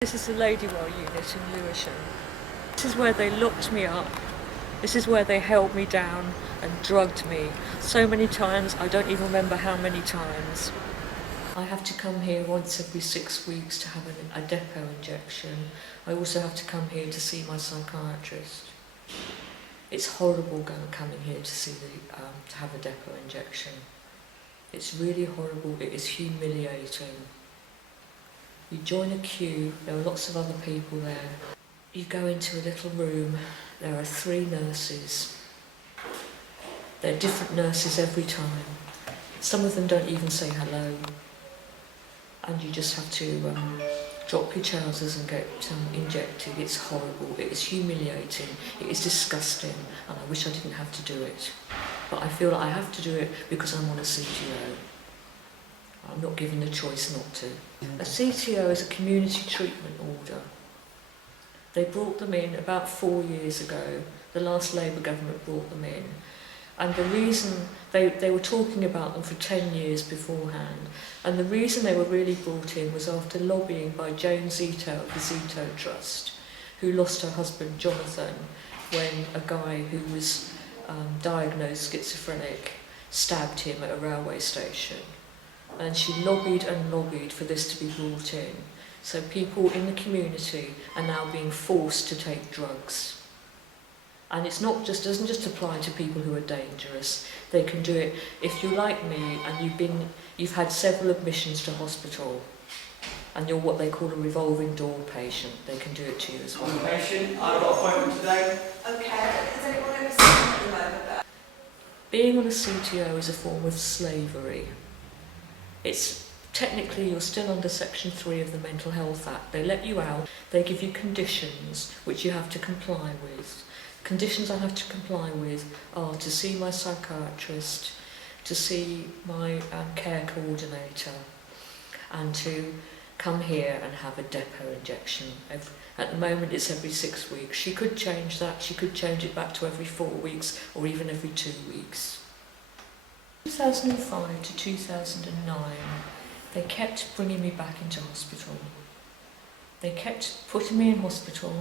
This is the Ladywell unit in Lewisham. This is where they locked me up. This is where they held me down and drugged me. So many times, I don't even remember how many times. I have to come here once every 6 weeks to have a depot injection. I also have to come here to see my psychiatrist. It's horrible coming here to see to have a depot injection. It's really horrible. It is humiliating. You join a queue, there are lots of other people there. You go into a little room, there are 3 nurses. They're different nurses every time. Some of them don't even say hello. And you just have to drop your trousers and get injected. It's horrible, it is humiliating, it is disgusting, and I wish I didn't have to do it. But I feel like I have to do it because I'm on a CTO. I'm not given the choice not to. A CTO is a community treatment order. They brought them in about 4 years ago. The last Labour government brought them in. And the reason, they were talking about them for 10 years beforehand. And the reason they were really brought in was after lobbying by Joan Zito of the Zito Trust, who lost her husband Jonathan when a guy who was diagnosed schizophrenic stabbed him at a railway station. And she lobbied and lobbied for this to be brought in. So people in the community are now being forced to take drugs. And it's not just, doesn't just apply to people who are dangerous. They can do it if you're like me and you've had several admissions to hospital and you're what they call a revolving door patient. They can do it to you as well. Patient, I've got an appointment today. Okay, has anyone ever seen it at the moment? Being on a CTO is a form of slavery. It's technically you're still under Section 3 of the Mental Health Act. They let you out, they give you conditions which you have to comply with. Conditions I have to comply with are to see my psychiatrist, to see my care coordinator, and to come here and have a depot injection. At the moment it's every 6 weeks. She could change that, she could change it back to every 4 weeks or even every 2 weeks. 2005 to 2009, they kept bringing me back into hospital. They kept putting me in hospital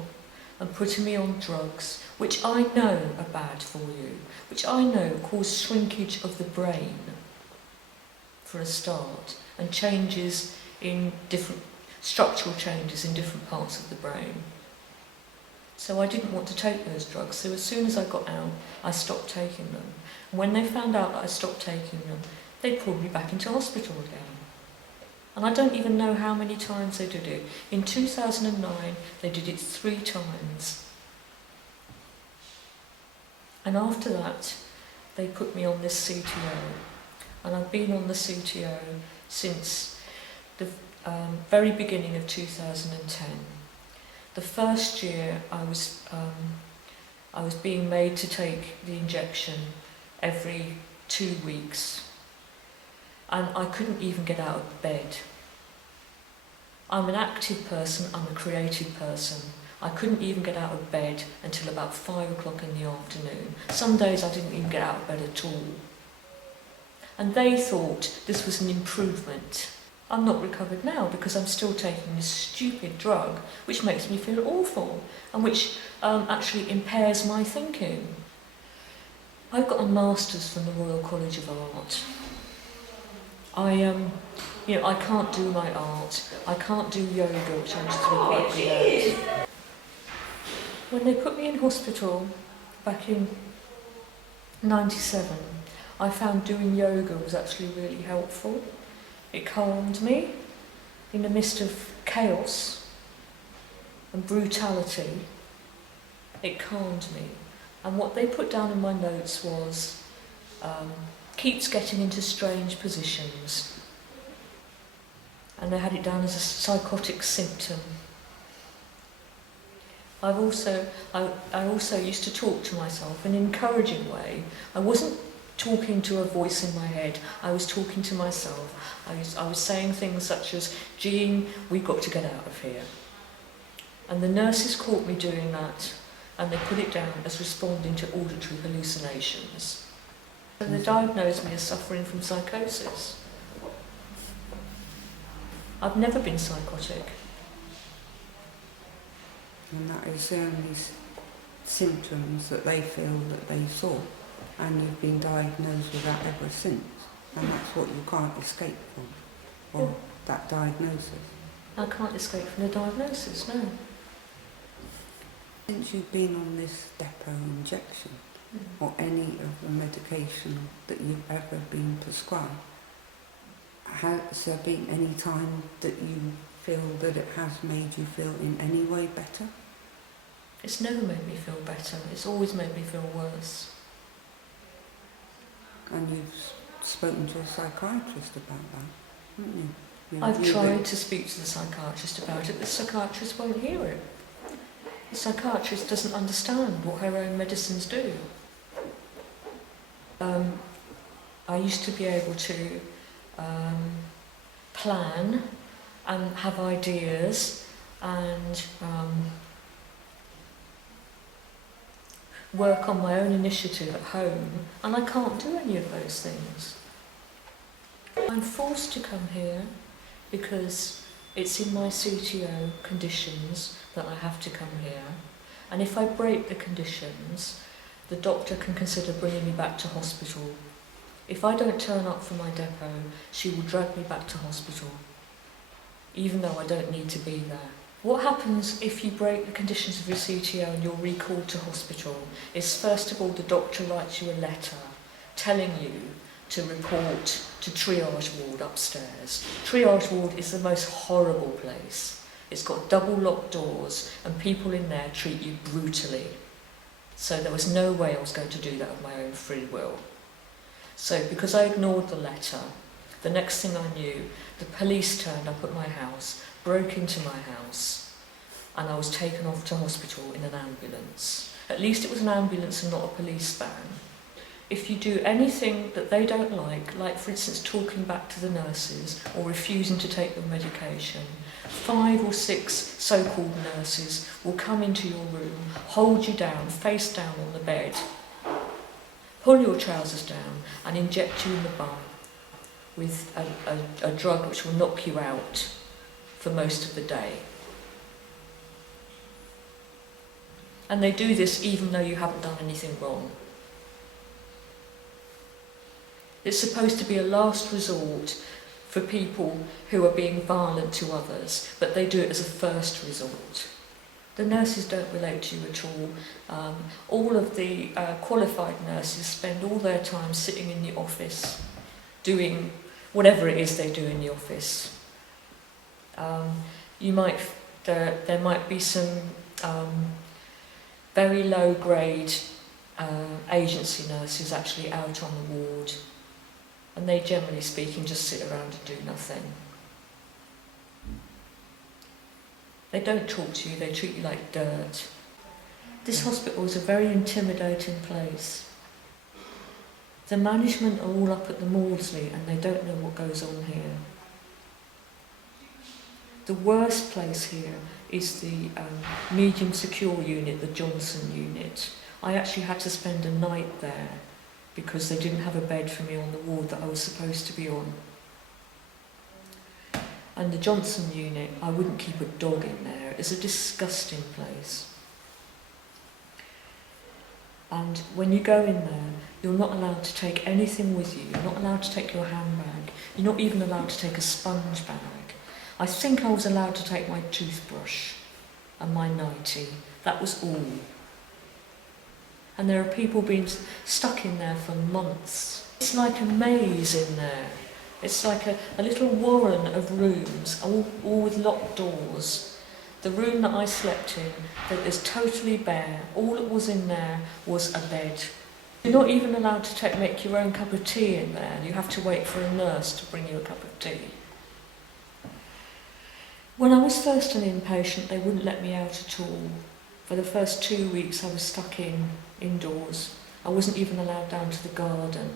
and putting me on drugs, which I know are bad for you, which I know cause shrinkage of the brain, for a start, and changes in different structural changes in different parts of the brain. So I didn't want to take those drugs, so as soon as I got out, I stopped taking them. And when they found out that I stopped taking them, they pulled me back into hospital again. And I don't even know how many times they did it. In 2009, they did it 3 times. And after that, they put me on this CTO. And I've been on the CTO since the very beginning of 2010. The first year I was being made to take the injection every 2 weeks, and I couldn't even get out of bed. I'm an active person, I'm a creative person. I couldn't even get out of bed until about 5 o'clock in the afternoon. Some days I didn't even get out of bed at all. And they thought this was an improvement. I'm not recovered now because I'm still taking this stupid drug which makes me feel awful and which actually impairs my thinking. I've got a master's from the Royal College of Art. I can't do my art. I can't do yoga, which I used to be quite good at. When they put me in hospital back in '97, I found doing yoga was actually really helpful. It calmed me in the midst of chaos and brutality. It calmed me. And what they put down in my notes was, keeps getting into strange positions. And they had it down as a psychotic symptom. I also used to talk to myself in an encouraging way. I wasn't talking to a voice in my head, I was talking to myself. I was saying things such as, Jean, we've got to get out of here. And the nurses caught me doing that, and they put it down as responding to auditory hallucinations. And they diagnosed me as suffering from psychosis. I've never been psychotic. and that is the only symptoms that they feel that they saw, and you've been diagnosed with that ever since, and that's what you can't escape from, or that diagnosis. I can't escape from the diagnosis, no. Since you've been on this depot injection, or any of the medication that you've ever been prescribed, has there been any time that you feel that it has made you feel in any way better? It's never made me feel better, it's always made me feel worse. And you've spoken to a psychiatrist about that, haven't you? I've tried to speak to the psychiatrist about it, but the psychiatrist won't hear it. The psychiatrist doesn't understand what her own medicines do. I used to be able to plan and have ideas and work on my own initiative at home, and I can't do any of those things. I'm forced to come here because it's in my CTO conditions that I have to come here, and if I break the conditions, the doctor can consider bringing me back to hospital. If I don't turn up for my depot, she will drag me back to hospital, even though I don't need to be there. What happens if you break the conditions of your CTO and you're recalled to hospital is, first of all, the doctor writes you a letter telling you to report to triage ward upstairs. Triage ward is the most horrible place. It's got double locked doors and people in there treat you brutally. So there was no way I was going to do that of my own free will. So because I ignored the letter, the next thing I knew, the police turned up at my house, broke into my house, and I was taken off to hospital in an ambulance. At least it was an ambulance and not a police van. If you do anything that they don't like for instance talking back to the nurses or refusing to take the medication, 5 or 6 so-called nurses will come into your room, hold you down, face down on the bed, pull your trousers down and inject you in the bum with a drug which will knock you out for most of the day. And they do this even though you haven't done anything wrong. It's supposed to be a last resort for people who are being violent to others, but they do it as a first resort. The nurses don't relate to you at all. All of the qualified nurses spend all their time sitting in the office, doing whatever it is they do in the office. There might be some very low-grade agency nurses actually out on the ward, and they, generally speaking, just sit around and do nothing. They don't talk to you, they treat you like dirt. This hospital is a very intimidating place. The management are all up at the Maudsley and they don't know what goes on here. The worst place here is the medium secure unit, the Johnson unit. I actually had to spend a night there because they didn't have a bed for me on the ward that I was supposed to be on. And the Johnson unit, I wouldn't keep a dog in there. It's a disgusting place. And when you go in there, you're not allowed to take anything with you. You're not allowed to take your handbag. You're not even allowed to take a sponge bag. I think I was allowed to take my toothbrush and my nightie. That was all. And there are people being stuck in there for months. It's like a maze in there. It's like a little warren of rooms, all with locked doors. The room that I slept in, that is totally bare, all that was in there was a bed. You're not even allowed to make your own cup of tea in there. You have to wait for a nurse to bring you a cup of tea. When I was first an inpatient, they wouldn't let me out at all. For the first 2 weeks I was stuck indoors. I wasn't even allowed down to the garden.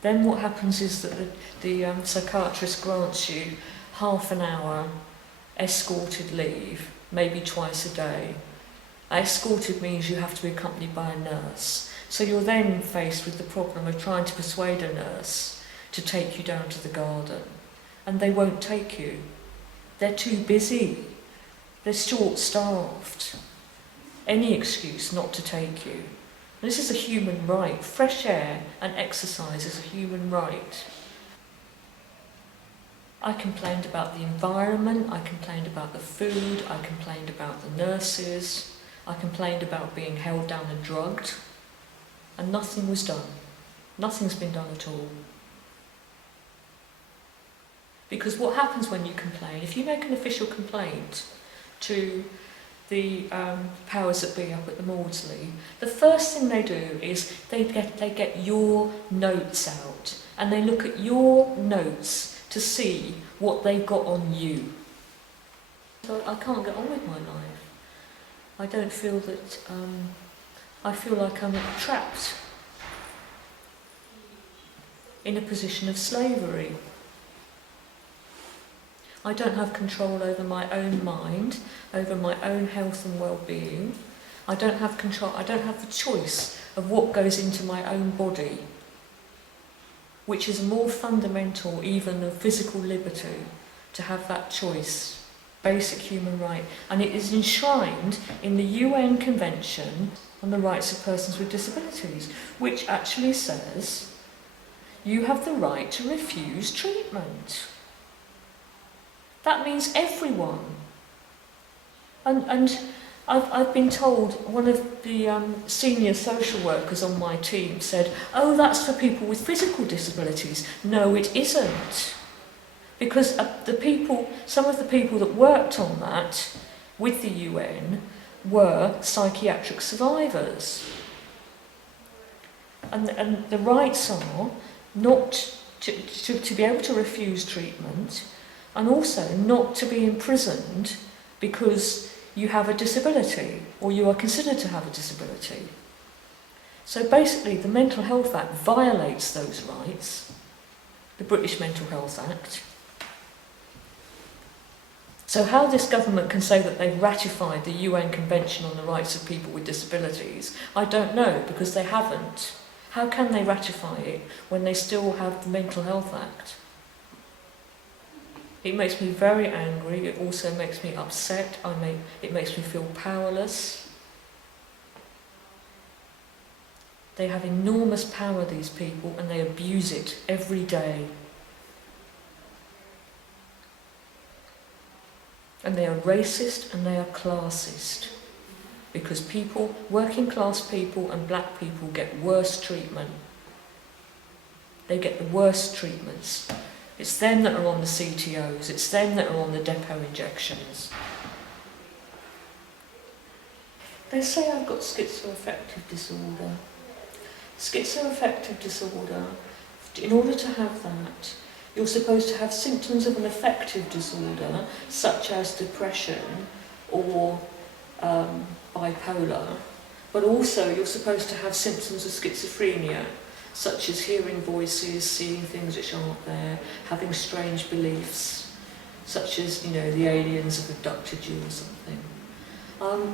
Then what happens is that the psychiatrist grants you half an hour escorted leave, maybe twice a day. Escorted means you have to be accompanied by a nurse. So you're then faced with the problem of trying to persuade a nurse to take you down to the garden. And they won't take you. They're too busy. They're short-staffed. Any excuse not to take you. This is a human right. Fresh air and exercise is a human right. I complained about the environment, I complained about the food, I complained about the nurses, I complained about being held down and drugged, and nothing was done. Nothing's been done at all. Because what happens when you complain, if you make an official complaint to the powers that be up at the Maudsley, the first thing they do is they get your notes out, and they look at your notes to see what they've got on you. So I can't get on with my life. I don't feel that, I feel like I'm trapped in a position of slavery. I don't have control over my own mind, over my own health and well-being. I don't have control, I don't have the choice of what goes into my own body, which is more fundamental even than physical liberty, to have that choice, basic human right. And it is enshrined in the UN Convention on the Rights of Persons with Disabilities, which actually says you have the right to refuse treatment. That means everyone. And I've been told, one of the senior social workers on my team said, oh, that's for people with physical disabilities. No, it isn't. Because some of the people that worked on that with the UN were psychiatric survivors. And the rights are not to be able to refuse treatment, and also not to be imprisoned because you have a disability or you are considered to have a disability. So basically the Mental Health Act violates those rights, the British Mental Health Act. So how this government can say that they've ratified the UN Convention on the Rights of People with Disabilities, I don't know, because they haven't. How can they ratify it when they still have the Mental Health Act? It makes me very angry. It also makes me upset. It makes me feel powerless. They have enormous power, these people, and they abuse it every day. And they are racist and they are classist. Because people, working class people and black people, get worse treatment. They get the worst treatments. It's them that are on the CTOs, it's them that are on the depot injections. They say I've got schizoaffective disorder. Schizoaffective disorder, in order to have that, you're supposed to have symptoms of an affective disorder, such as depression or bipolar, but also you're supposed to have symptoms of schizophrenia, such as hearing voices, seeing things which aren't there, having strange beliefs, such as, the aliens have abducted you or something.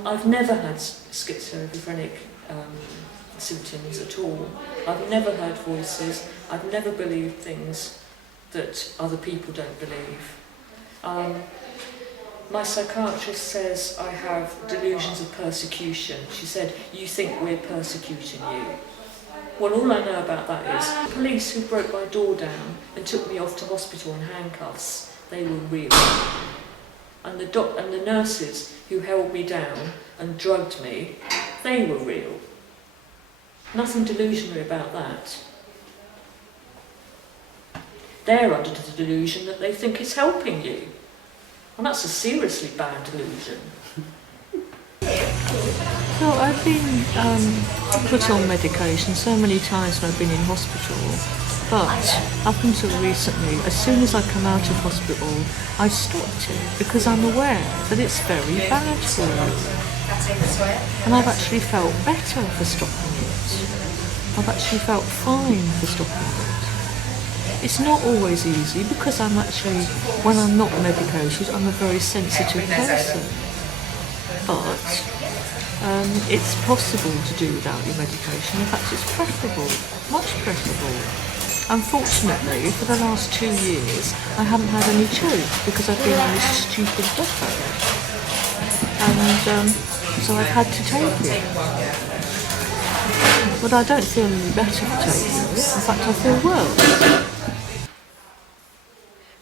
I've never had schizophrenic symptoms at all. I've never heard voices. I've never believed things that other people don't believe. My psychiatrist says I have delusions of persecution. She said, you think we're persecuting you. Well, all I know about that is the police who broke my door down and took me off to hospital in handcuffs, they were real. And the nurses who held me down and drugged me, they were real. Nothing delusionary about that. They're under the delusion that they think it's helping you. And that's a seriously bad delusion. So I've been put on medication so many times when I've been in hospital, but up until recently, as soon as I come out of hospital, I've stopped it because I'm aware that it's very bad for you. And I've actually felt better for stopping it. I've actually felt fine for stopping it. It's not always easy because when I'm not medicated, I'm a very sensitive person. But it's possible to do without your medication. In fact, it's preferable, much preferable. Unfortunately, for the last 2 years, I haven't had any choice because I've been on this stupid depot. and so I've had to take it. But I don't feel any better for taking it. In fact, I feel worse.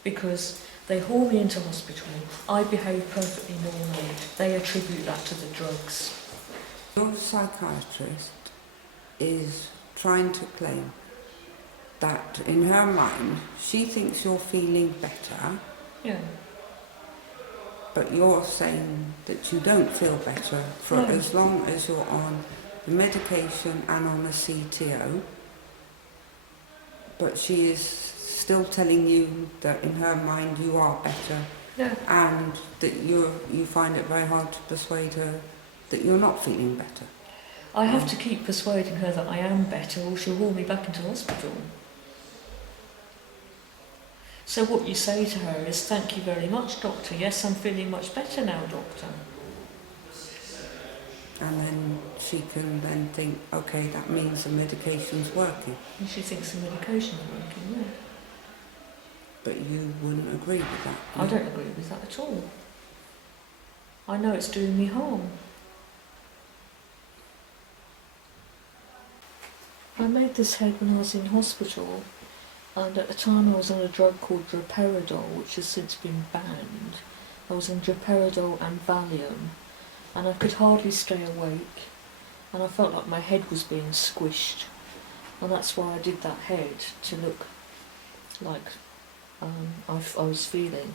Because they haul me into hospital, I behave perfectly normally. They attribute that to the drugs. Your psychiatrist is trying to claim that in her mind she thinks you're feeling better, Yeah. but you're saying that you don't feel better for No. as long as you're on the medication and on the CTO, but she is still telling you that in her mind you are better, Yeah. and that you find it very hard to persuade her that you're not feeling better. I have to keep persuading her that I am better or she'll haul me back into hospital. So what you say to her is, thank you very much, doctor. Yes, I'm feeling much better now, doctor. And then she can then think, okay, that means the medication's working. And she thinks the medication's working, yeah. But you wouldn't agree with that. I don't agree with that at all. I know it's doing me harm. I made this head when I was in hospital, and at the time I was on a drug called droperidol, which has since been banned. I was on droperidol and Valium, and I could hardly stay awake, and I felt like my head was being squished, and that's why I did that head, to look like I was feeling.